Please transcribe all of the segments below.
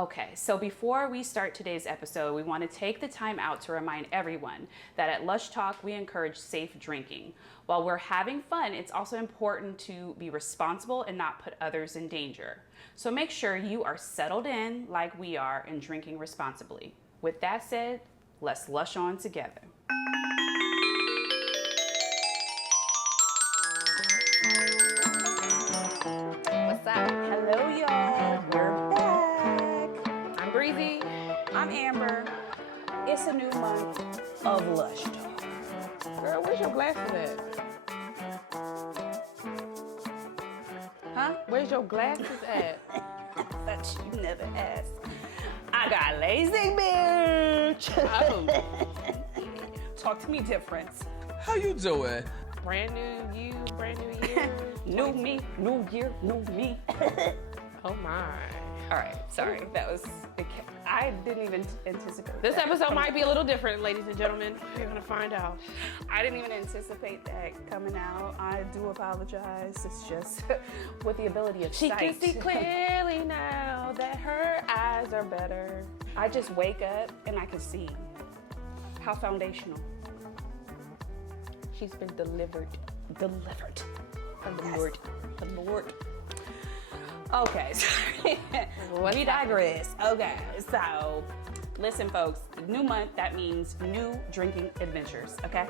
Okay, so before we start today's episode, we want to take the time out to remind everyone that at Lush Talk, we encourage safe drinking. While we're having fun, it's also important to be responsible and not put others in danger. So make sure you are settled in like we are and drinking responsibly. With that said, let's lush on together. What's up? Hello, y'all. We're back. I'm Breezy. I'm Amber. It's a new month of Lush Talk. Girl, where's your glasses at? Huh? Where's your glasses at? But you never asked. I got lazy, bitch. Oh. Talk to me different. How you doing? Brand new you, brand new year. New me, new year, new me. Oh my. All right, sorry. That was, I didn't even anticipate This that. episode might be a little different, ladies and gentlemen. You're gonna find out. I didn't even anticipate that coming out. I do apologize. It's just with the ability of She sight. can see clearly now that her eyes are better. I just wake up and I can see. How foundational. She's been delivered. Delivered. From the Yes. Lord. The Lord. Okay, sorry. What's We happening? digress. Okay, so listen, folks. New month, that means new drinking adventures, okay?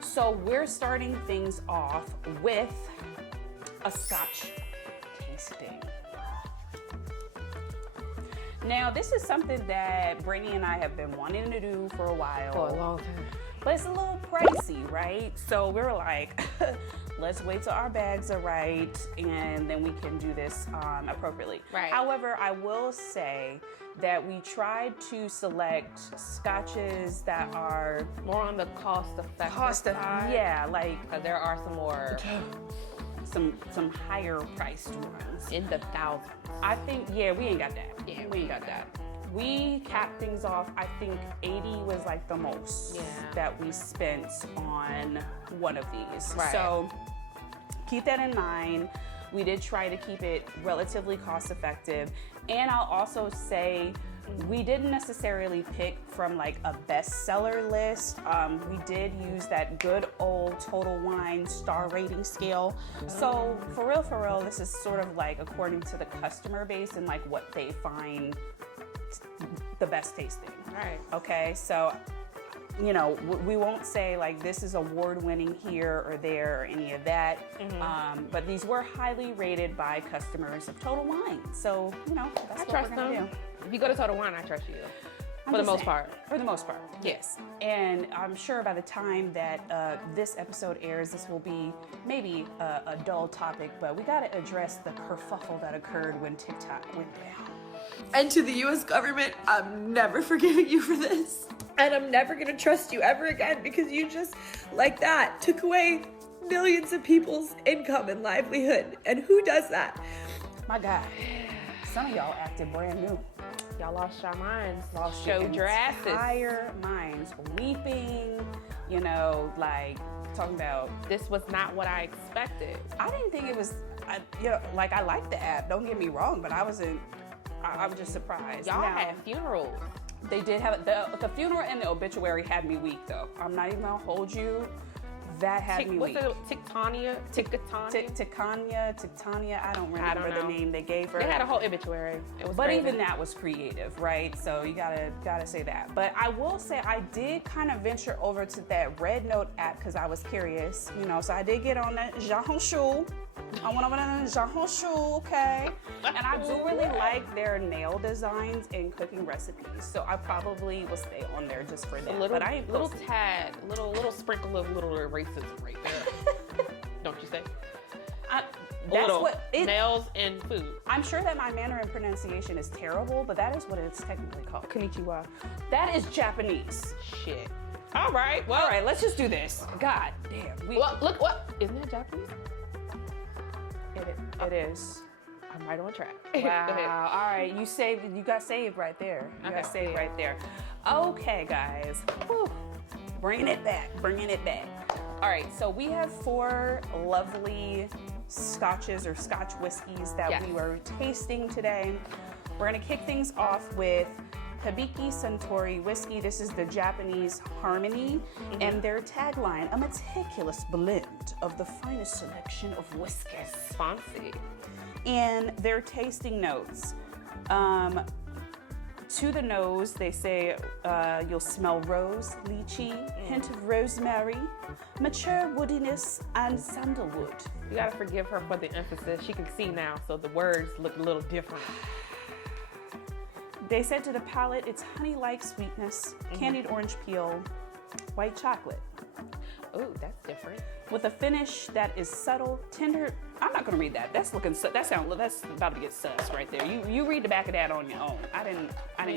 So we're starting things off with a Scotch tasting. Now, this is something that Brittany and I have been wanting to do for a while. For a long time. But it's a little pricey, right? So we were like, let's wait till our bags are right and then we can do this appropriately. Right. However, I will say that we tried to select Scotches that are More on the cost effective side. yeah, like Because there are some more some higher priced ones. in the thousands. I think, yeah, we ain't got that. Yeah, we ain't got that. We capped things off, I think 80 was like the most that we spent on one of these. Right. So keep that in mind. We did try to keep it relatively cost effective. And I'll also say we didn't necessarily pick from like a bestseller list. We did use that good old Total Wine star rating scale. So for real, this is sort of like according to the customer base and like what they find the best tasting. Right. Okay, so you know, we won't say like this is award winning here or there or any of that. But these were highly rated by customers of Total Wine. So, you know, that's I what trust we're gonna them. do. If you go to Total Wine, I trust you. I'm For the just most saying. part. For the most part, yes. And I'm sure by the time that this episode airs, this will be maybe a dull topic, but we gotta address the kerfuffle that occurred when TikTok went down. And to the US government, I'm never forgiving you for this. And I'm never gonna trust you ever again because you just, like that, took away millions of people's income and livelihood. And who does that? My God, some of y'all acted brand new. Y'all lost your minds. Lost Showed your asses. entire minds, weeping, you know, like talking about. This was not what I expected. I didn't think it was, you know, like I liked the app. Don't get me wrong, but I wasn't. I was just surprised. Y'all Now, had funerals. They did have the funeral and the obituary had me weak though. I'm not even gonna hold you. That had me What's weak. it? Tictania? Tictania. I don't remember know. the name they gave her. They had a whole obituary. It was But crazy. even that was creative, right? So you gotta say that. But I will say I did kind of venture over to that Red Note app because I was curious, you know. So I did get on that Jean Honchou. I went over to Jean Honchou, okay? And I do really like their nail designs and cooking recipes. So I probably will stay on there just for that. a little, but I ain't little posting. tad, little sprinkle of little racism right there. Don't you say? That's little what it, nails and food. I'm sure that my Mandarin pronunciation is terrible, but that is what it's technically called. Konnichiwa. That is Japanese. Shit. All right. Well, All right, let's just do this. God damn. Well, look what isn't that Japanese? It is. I'm right on track. Wow. Go ahead. All right, you got saved right there. You got Okay. saved right there. Okay, guys. Whew. Bringing it back. All right, so we have 4 lovely Scotches or Scotch whiskeys that Yes. we were tasting today. We're gonna kick things off with Hibiki Suntory whiskey. This is the Japanese Harmony, and their tagline, a meticulous blend of the finest selection of whiskeys. Fancy. And their tasting notes. To the nose, they say you'll smell rose, lychee, hint of rosemary, mature woodiness, and sandalwood. You gotta forgive her for the emphasis. She can see now, so the words look a little different. They said to the palate, it's honey-like sweetness, candied orange peel, white chocolate. Ooh, that's different. With a finish that is subtle, tender. I'm not gonna read that. That's about to get sus right there. You read the back of that on your own. I didn't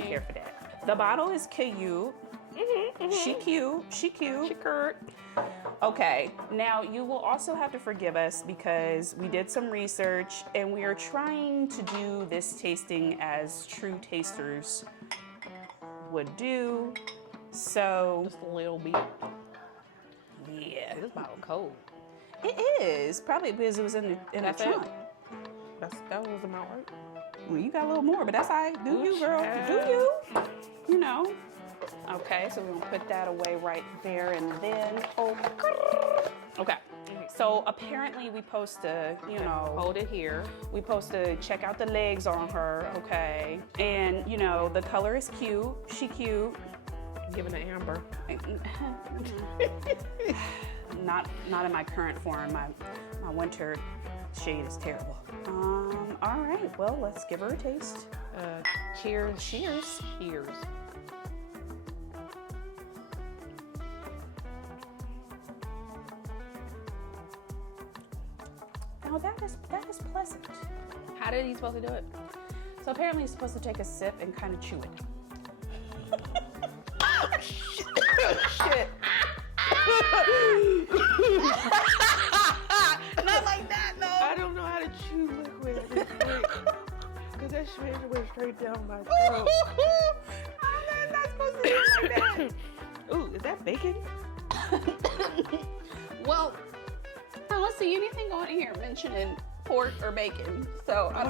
care for that. The bottle is cute. She cute. She curt. Okay, now you will also have to forgive us because we did some research and we are trying to do this tasting as true tasters would do. So Just a little bit. yeah, This bottle cold. it is probably because it was in the That's it? trunk. That was amount, right? Well, you got a little more, but that's all right. Do you, girl? Do you? You know. Okay, so we're gonna put that away right there and then. Okay. So apparently we post to, Hold it here. we post to check out the legs on her, okay? And the color is cute. She cute. Give it an amber. Not in my current form. My winter shade is terrible. All right. Well, let's give her a taste. Cheers. Cheers. Cheers. Now that is pleasant. How did he supposed to do it? So apparently you're supposed to take a sip and kind of chew it. Shit. Not like that, no. I don't know how to chew liquid at this point. Because that shit went straight down my throat. I'm not supposed to do it like that. Ooh, is that bacon? Well, I don't see anything on here mentioning pork or bacon, so I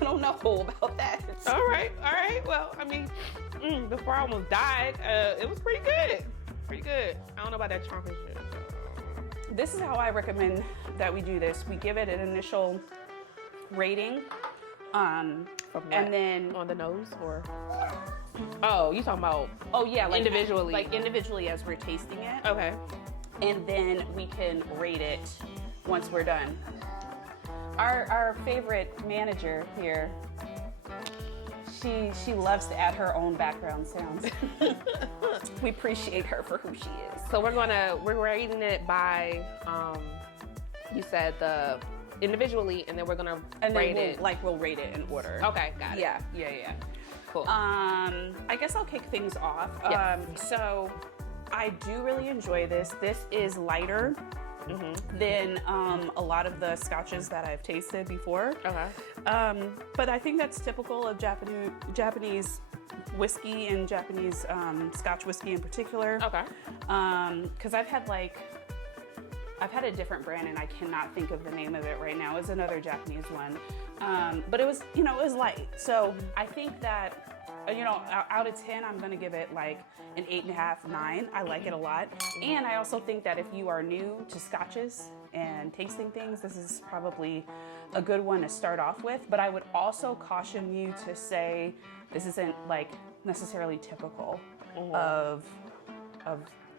don't know about that. All right. Well, I mean, before I almost died, it was pretty good. Pretty good. I don't know about that chocolate shit. This is how I recommend that we do this. We give it an initial rating, and then On the nose or? Oh, you talking about? individually, like individually as we're tasting it. Okay. And then we can rate it once we're done. Our favorite manager here, she loves to add her own background sounds. We appreciate her for who she is. So we're rating it by, you said the individually, and then we're gonna rate it. We'll rate it in order. Okay, got it. Yeah. Cool. I guess I'll kick things off. Yes. So I do really enjoy this. This is lighter than a lot of the scotches that I've tasted before. Okay. But I think that's typical of Japanese whiskey and Japanese Scotch whiskey in particular. Okay. Because I've had a different brand and I cannot think of the name of it right now. It's another Japanese one. But it was, it was light. So I think that, out of 10, I'm gonna give it like an 8.5, 9. I like it a lot. And I also think that if you are new to Scotches and tasting things, this is probably a good one to start off with. But I would also caution you to say this isn't like necessarily typical of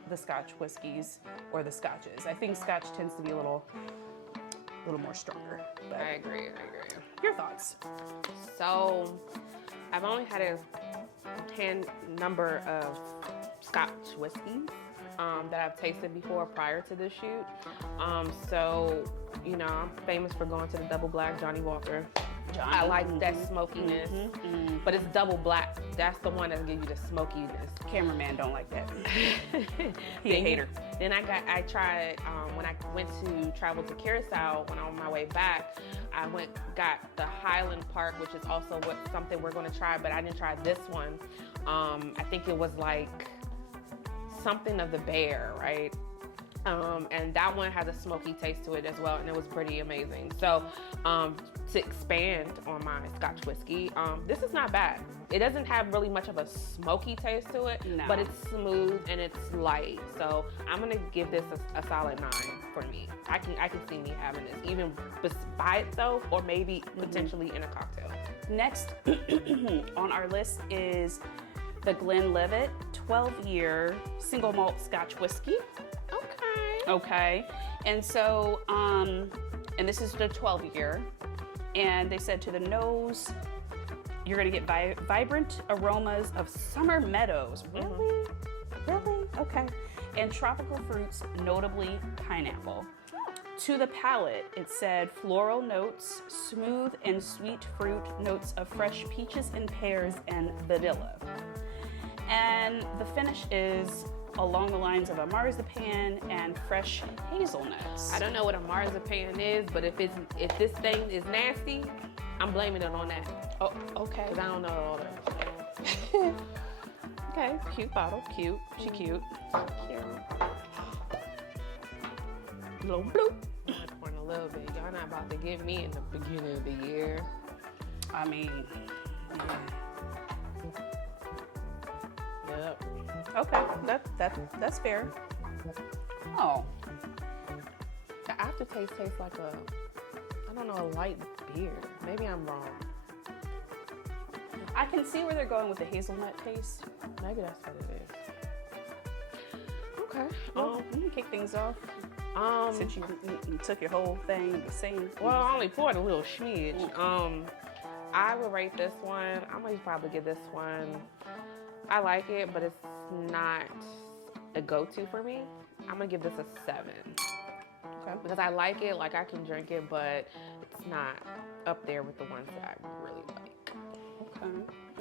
the Scotch whiskeys or the Scotches. I think Scotch tends to be a little more stronger. But I agree. your thoughts? So, I've only had a 10 number of Scotch whiskeys that I've tasted before prior to this shoot. So, I'm famous for going to the double black Johnny Walker. I like that smokiness, but it's double black. That's the one that gives you the smokiness. Cameraman don't like that. He a hater. Then I tried when I went to travel to Curacao. When on my way back, I got the Highland Park, which is also something we're going to try, but I didn't try this one. I think it was like something of the bear, right? And that one has a smoky taste to it as well, and it was pretty amazing. So to expand on my Scotch whiskey, this is not bad. It doesn't have really much of a smoky taste to it, No. but it's smooth and it's light. So I'm gonna give this a solid 9 for me. I can see me having this even by itself or maybe potentially in a cocktail. Next on our list is the Glenlivet 12-year single malt Scotch whiskey. Okay. And so, and this is the 12-year. And they said to the nose, you're gonna get vibrant aromas of summer meadows. Really? Really? Okay. And tropical fruits, notably pineapple. To the palate, it said floral notes, smooth and sweet fruit notes of fresh peaches and pears and vanilla. And the finish is along the lines of a marzipan and fresh hazelnuts. I don't know what a marzipan is, but if this thing is nasty, I'm blaming it on that. Oh, okay. Cause I don't know all that. Okay, cute bottle, cute. She cute. Little bloop. I'm pouring a little bit. Y'all not about to get me in the beginning of the year. I mean, Yep. okay, that's fair. Oh, The aftertaste tastes like a light beer. Maybe I'm wrong. I can see where they're going with the hazelnut taste. Maybe that's what it is. Okay. Well, you can kick things off since you took your whole thing the same. Well, I only poured a little smidge. I would rate this one. I'm gonna probably give this one. I like it, but it's not a go-to for me. I'm gonna give this a 7. Okay. Because I like it, like I can drink it, but it's not up there with the ones that I really like.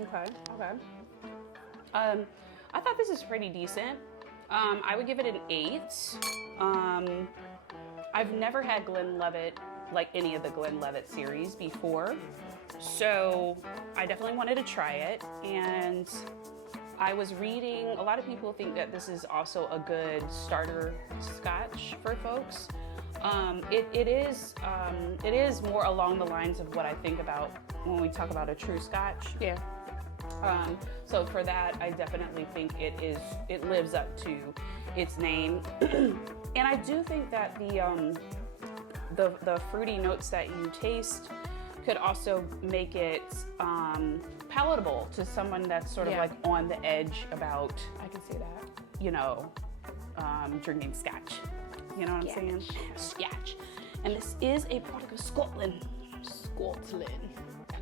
Okay. I thought this is pretty decent. I would give it an 8. I've never had Glenlivet, like any of the Glenlivet series before, so I definitely wanted to try it. And I was reading, a lot of people think that this is also a good starter Scotch for folks. It is more along the lines of what I think about when we talk about a true Scotch. Yeah. So for that, I definitely think it lives up to its name. And I do think that the fruity notes that you taste could also make it palatable to someone that's sort of like on the edge about, I can see that. drinking Scotch. You know what I'm saying? Scotch. And this is a product of Scotland.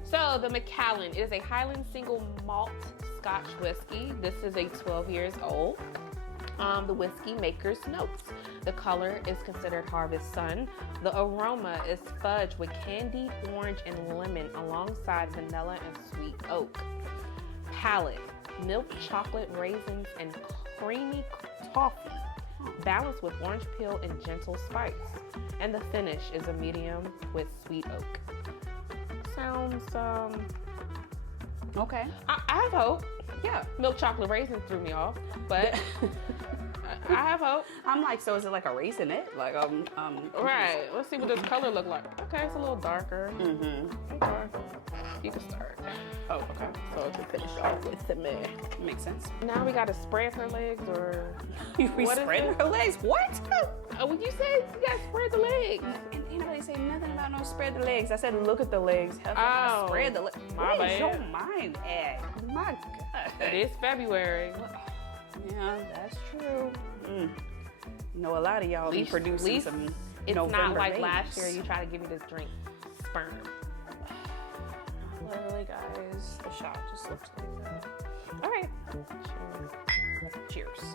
So the Macallan is a Highland single malt Scotch whiskey. This is a 12 years old. The whiskey maker's notes. The color is considered Harvest Sun. The aroma is fudge with candied orange and lemon alongside vanilla and sweet oak. Palate, milk, chocolate, raisins, and creamy toffee, balanced with orange peel and gentle spice. And the finish is a medium with sweet oak. Sounds, Okay. I have hope. Yeah. Milk chocolate raisins threw me off, but I have hope. I'm like, so is it like a raisinette? Like, Right. Let's see what this color look like. Okay, it's a little darker. Mm-hmm. Okay. You can start. Oh, okay. So to finish off with the man. Makes sense. Now we gotta spread her legs, or We what is spread it? her legs? What? When you said you gotta spread the legs. And anybody say nothing about no spread the legs. I said look at the legs. Oh, Spread the legs. my Where's bad. your mind at? My God. It is February. Yeah, that's true. You know, a lot of y'all be producing some It's November not like babies. last year you try to give me this drink. Sperm. Literally, guys, the shot just looks like that. All right. Cheers.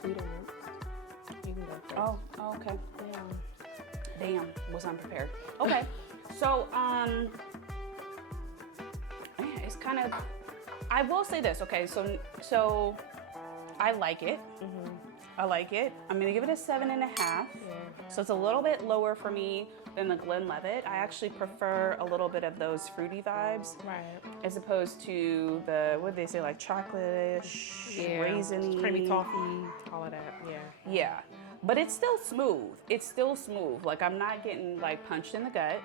Sweeter notes. You can go first. Oh, okay. Damn, was unprepared. Okay, so yeah, it's kind of. I will say this. Okay, so I like it. I like it. I'm gonna give it a 7.5. So it's a little bit lower for me than the Glenlivet. I actually prefer a little bit of those fruity vibes. Right. As opposed to the, what do they say, like chocolate-ish, raisiny. Creamy toffee, all of that, yeah. Yeah. But it's still smooth. It's still smooth. Like, I'm not getting, like, punched in the gut.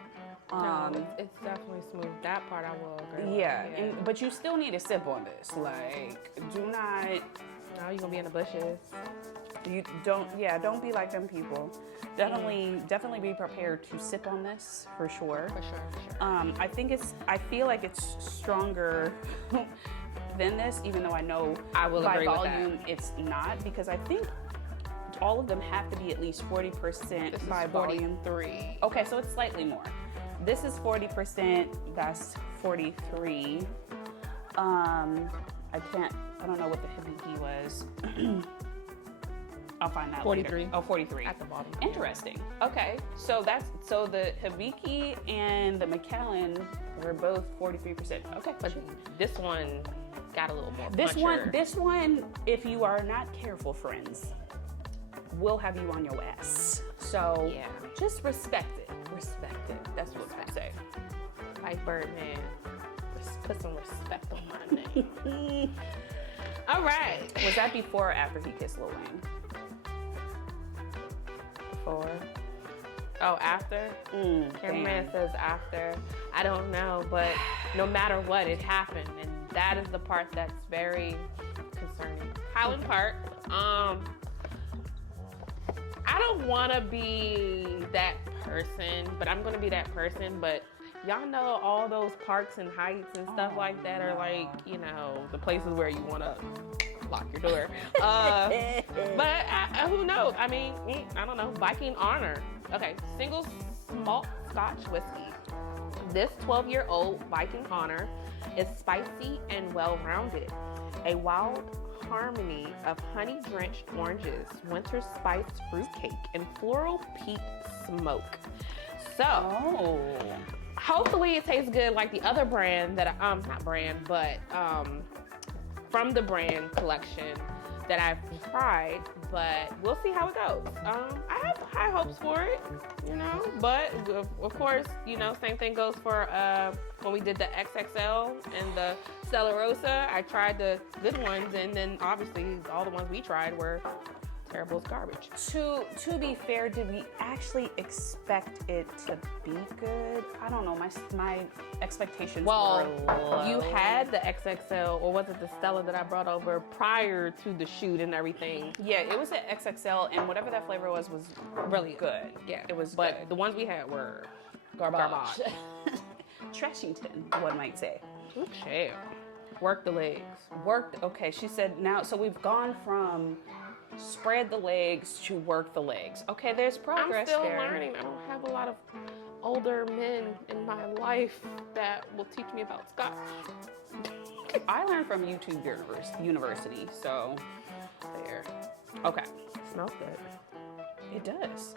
No, it's definitely smooth. That part I will agree with. Yeah. But you still need to sip on this. Like, do not... No, you're going to be in the bushes. You don't be like them people. Definitely be prepared to sip on this for sure. For sure. I feel like it's stronger than this, even though I know I will by agree with volume that. it's not, because I think all of them have to be at least 40% This by is volume. 43. Okay, so it's slightly more. This is 40%, that's 43. I don't know what the Hibiki was. I'll find that 43. later. Oh, 43. At the bottom. Interesting. Okay, so the Hibiki and the Macallan were both 43%. Okay, But this one got a little more this puncher. one, if you are not careful, friends, will have you on your ass. So Yeah. just respect it. Respect it. That's what I say. Like Birdman. Put some respect on my name. All right. Was that before or after he kissed Lil Wayne? Before. Oh, after? Cameraman says after. I don't know, but no matter what, it happened, and that is the part that's very concerning. Highland Park. I don't want to be that person, but I'm going to be that person. But y'all know all those parks and heights and stuff like that are like, you know, the places where you want to lock your door. But who knows? I mean, I don't know. Viking Honor. Okay, single malt Scotch whiskey. This 12-year-old Viking Honor is spicy and well-rounded. A wild harmony of honey-drenched oranges, winter-spiced fruitcake, and floral peat smoke. So, hopefully it tastes good like the other brand that not brand, but from the brand collection that I've tried, but we'll see how it goes. I have high hopes for it, you know, but of course, you know, same thing goes for when we did the XXL and the Stella Rosa. I tried the good ones, and then obviously all the ones we tried were terrible as garbage. To be fair, did we actually expect it to be good? I don't know. My expectations were low. You had the XXL, or was it the Stella that I brought over prior to the shoot and everything? Yeah, it was an XXL, and whatever that flavor was really good. Yeah, it was but good. the ones we had were Garbage. Trashington, one might say. Okay. Work the legs. Okay, she said now, so we've gone from spread the legs to work the legs. Okay, there's progress I'm still there. learning. I don't have a lot of older men in my life that will teach me about Scotch. I learned from YouTube University, so there. Okay. Smells good. It does.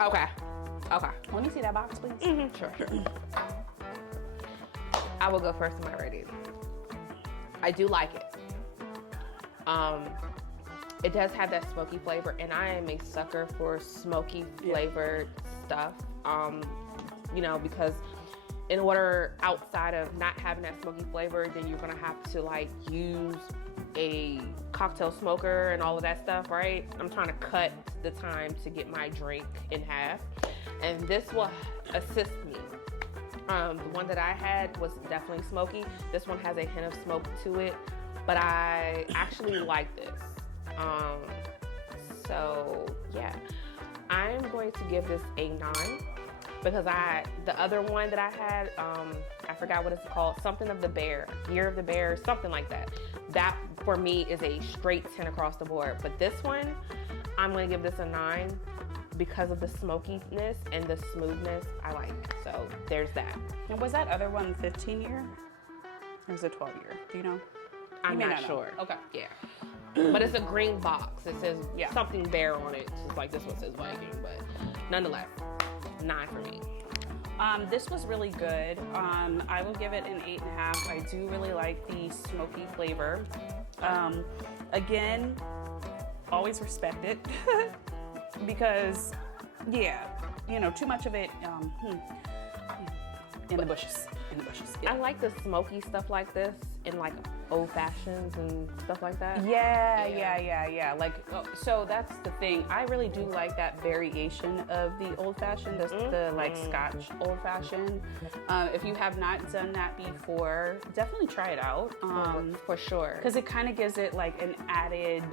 Okay. Let me see that box, please. Sure. I will go first in my rating. I do like it. It does have that smoky flavor, and I am a sucker for smoky flavored stuff. You know, because in order, outside of not having that smoky flavor, then you're gonna have to like use a cocktail smoker and all of that stuff, right? I'm trying to cut the time to get my drink in half, and this will assist me. The one that I had was definitely smoky. This one has a hint of smoke to it, but I actually like this. So yeah, I'm going to give this a 9 because the other one that I had, I forgot what it's called, something of the bear, year of the bear, something like that. That for me is a straight 10 across the board. But this one, I'm gonna give this a 9 because of the smokiness and the smoothness I like. So there's that. And was that other one 15 year? Or was it 12 year? Do you know? I'm may not not know. sure. Okay. Yeah. But it's a green box. It says something bear on it. It's like this one says Viking, but nonetheless, 9 for me. This was really good. I will give it an 8.5. I do really like the smoky flavor. Again, always respect it because, yeah, you know, too much of it in the bushes. Yeah. I like the smoky stuff like this in like old fashions and stuff like that. Yeah. Like, so that's the thing. I really do like that variation of the old fashioned, the like Scotch old fashioned. If you have not done that before, definitely try it out. For sure. Because it kind of gives it like an added,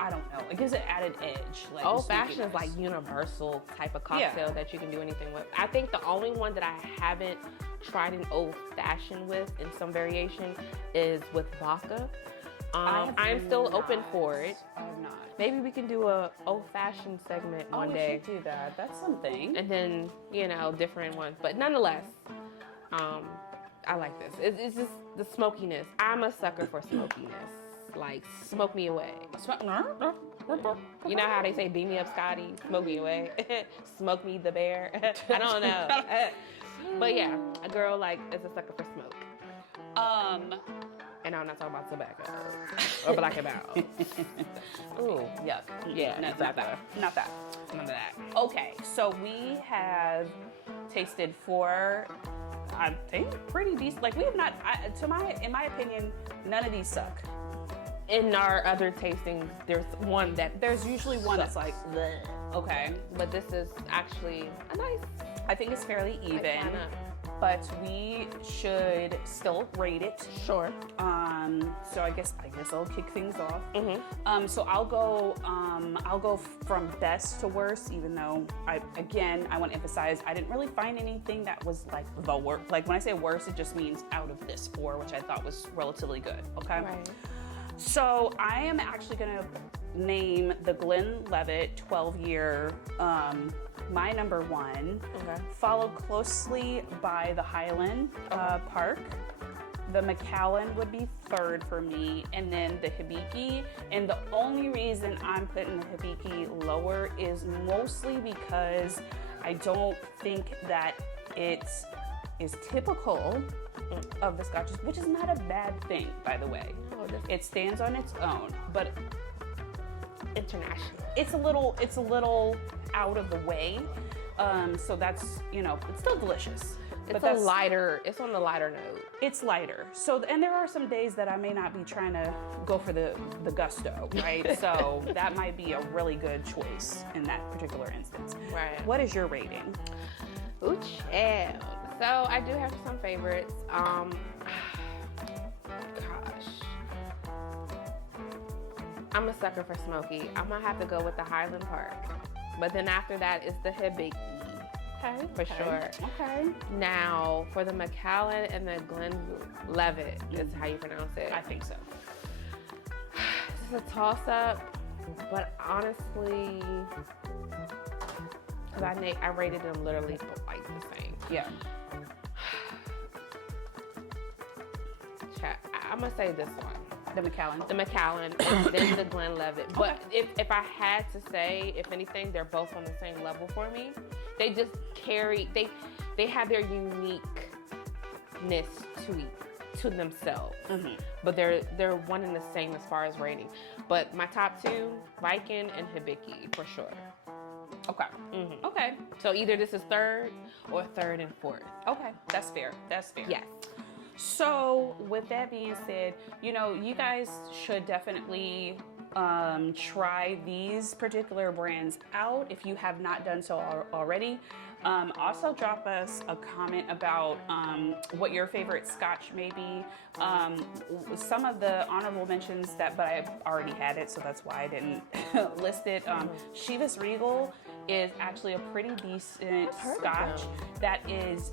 I don't know, it gives it added edge. Like old fashioned is like universal type of cocktail that you can do anything with. I think the only one that I haven't tried an old fashioned with in some variation is with vodka. I'm still open for it. I have not. Maybe we can do a old fashioned segment one day. We should do that. That's something. And then, you know, different ones. But nonetheless, I like this. It's just the smokiness. I'm a sucker for smokiness. Like, smoke me away. You know how they say, beat me up, Scotty, smoke me away. Smoke me the bear. I don't know. But yeah, a girl like is a sucker for smoke. And I'm not talking about tobacco or black and mild. Ooh, yuck. Yeah, Not that. None of that. Okay, so we have tasted 4, I think, pretty decent. Like, we have not, in my opinion, none of these suck. In our other tastings, there's usually one that's like, bleh. Okay. But this is actually a nice. I think it's fairly even, but we should still rate it. Sure. So I guess I'll kick things off. So I'll go from best to worst, even though I want to emphasize I didn't really find anything that was like the worst. Like when I say worst, it just means out of this 4, which I thought was relatively good. Okay. Right. So I am actually gonna name the Glenlivet 12-year my number 1, followed closely by the Highland Park. The Macallan would be 3rd for me, and then the Hibiki. And the only reason I'm putting the Hibiki lower is mostly because I don't think that it is typical of the Scotches, which is not a bad thing, by the way. It stands on its own, but international. It's a little out of the way. So that's, you know, it's still delicious. It's on the lighter note. It's lighter. So, and there are some days that I may not be trying to go for the gusto, right? So that might be a really good choice in that particular instance. Right. What is your rating? Ooh, child. So I do have some favorites. I'm a sucker for smoky. I'm gonna have to go with the Highland Park. But then after that is the Hibiki. Okay. For sure. Okay. Now, for the Macallan and the Glenlivet, is how you pronounce it. I think so. This is a toss-up, but honestly, because I rated them literally like the same. Yeah. I'm gonna say this one. The Macallan. The Macallan, and then the Glenlivet. But if I had to say, if anything, they're both on the same level for me. They just carry, they have their uniqueness to themselves. But they're one and the same as far as rating. But my top 2, Viking and Hibiki, for sure. Okay. Okay. So either this is 3rd or 3rd and 4th. Okay. That's fair. Yes. So with that being said, you know, you guys should definitely try these particular brands out if you have not done so already. Also drop us a comment about what your favorite Scotch may be. Some of the honorable mentions but I already had it, so that's why I didn't list it. Chivas Regal is actually a pretty decent Scotch that is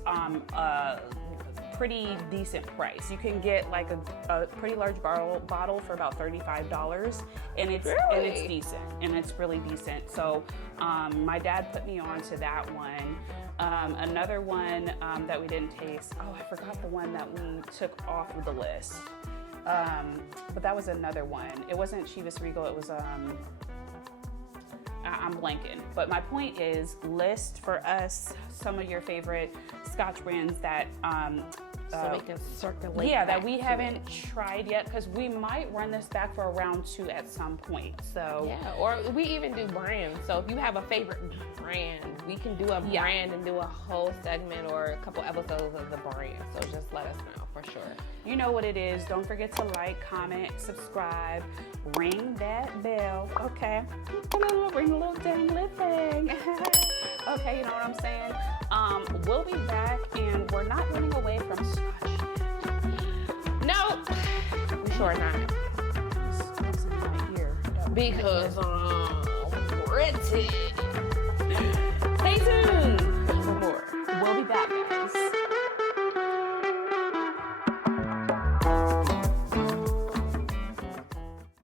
pretty decent price. You can get like a pretty large bottle for about $35, and it's decent, and it's really decent. So my dad put me on to that one. Another one that we didn't taste, I forgot the one that we took off of the list, but that was another one. It wasn't Chivas Regal, it was I'm blanking. But my point is, list for us some of your favorite Scotch brands that so we can circulate. yeah, that we haven't tried yet, because we might run this back for a round 2 at some point. So yeah, or we even do brands. So if you have a favorite brand, we can do a brand and do a whole segment or a couple episodes of the brand. So just let us know for sure. you know what it is. Don't forget to like, comment, subscribe, ring that bell. Okay, ring a little dangly thing. Okay, you know what I'm saying? We'll be back, and we're not running away from Scotch yet. No, we sure not. It's right here. Because British. Stay tuned.